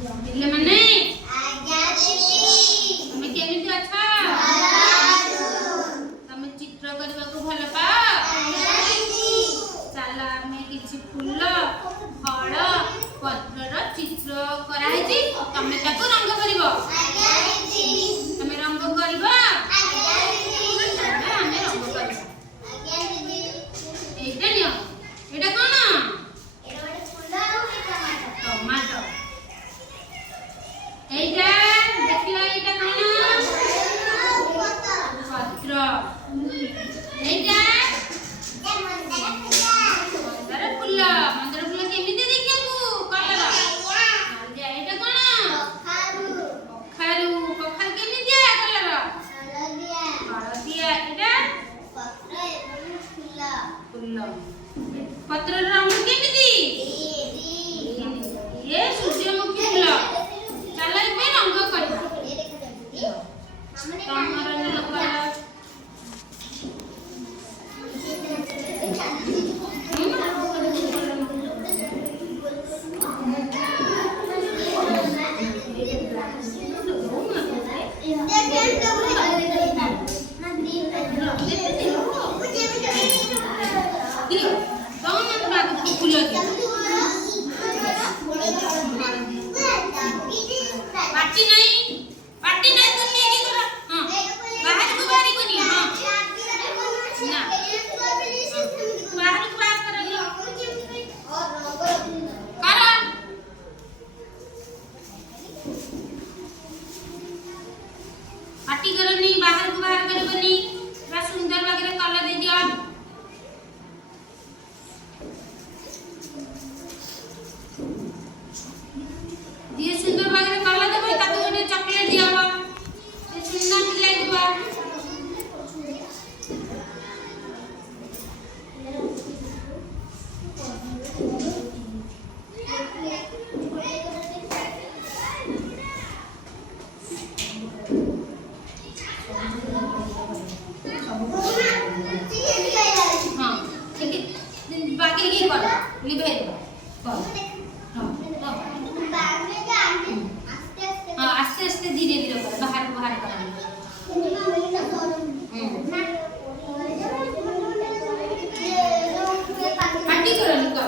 ପିଲାମାନେ ତମେ କେମିତି ଅଛ? ତମେ ଚିତ୍ର କରିବାକୁ ଭଲ ପାଅ? ଚାଲ ଆମେ କିଛି ଫୁଲ ଫଳ ପତ୍ରର ଚିତ୍ର କରାହେଇଛି, ତମେ ତାକୁ ରଙ୍ଗ କରିବ। ତମେ ରଙ୍ଗ କରିବ? ଆମେ ରଙ୍ଗ କରିବା। এইটা নিও। এটা কোন? टमाटो। এইটা দেখিও, এইটা কোন? পত্র। এইটা মন্দার ফুল। মন্দার ফুল কেমিতি দেখিବାକୁ কলর? এইটা কোন? কଖାରୁ। কଖাରୁ কেমিতিଆ কলর? হলদিଆ। এটা ফুল। ପତ୍ରର ରଙ୍ଗ କେମିତି? ये सूର୍ଯ୍यमुखी फूल। चलो ଏବେ ରଙ୍ଗ କରିବା। ତମର ରଙ୍ଗ କର। पार्टी करनी, बाहर को बाहर करबनी, पूरा सुंदर वगैरह कलर दे दिया। दिए सुंदर वगैरह कलर देबो, ताको गोटे चॉकलेट दियाबो। ए सुंदर खिलाई दिबा। आस्ते आस्ते धीरे धीरे कर, बाहर बाहर कर। पार्टी करो निको।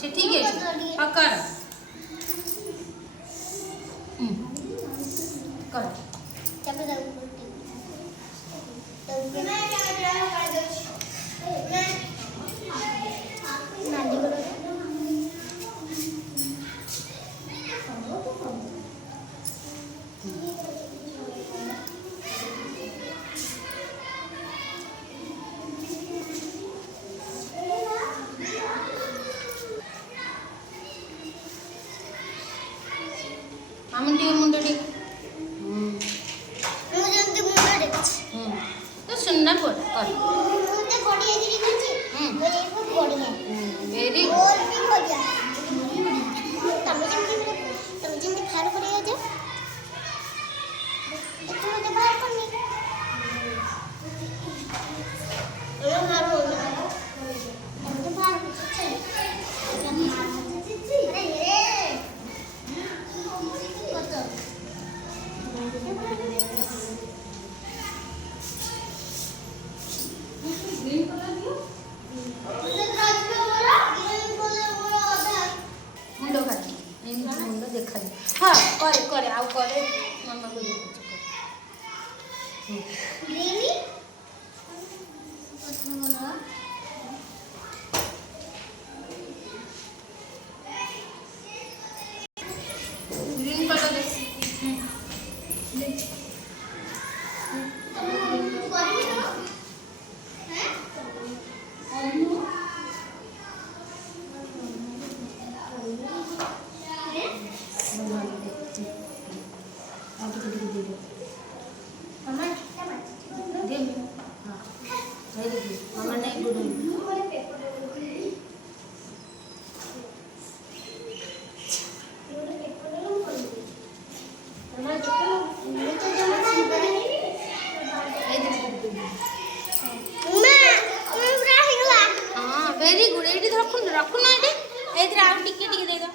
से ठीक है पकड़ कर चपे दाऊ मुंडे मुंडे तो सुनना पड़ कर वेरी मुंड काट मुंड देखा हाँ करे करे आउ करे मामा को देखो মামা নাই গুরু वेरी गुड ये रखु रखु ना ये आउ टिके टिके दे दो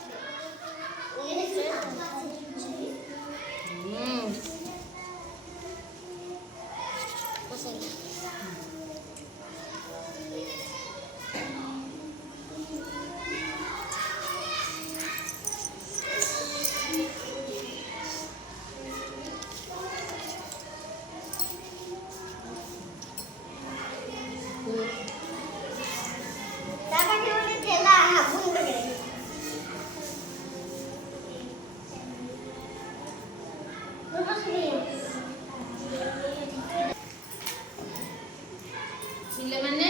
ପିଲାମାନେ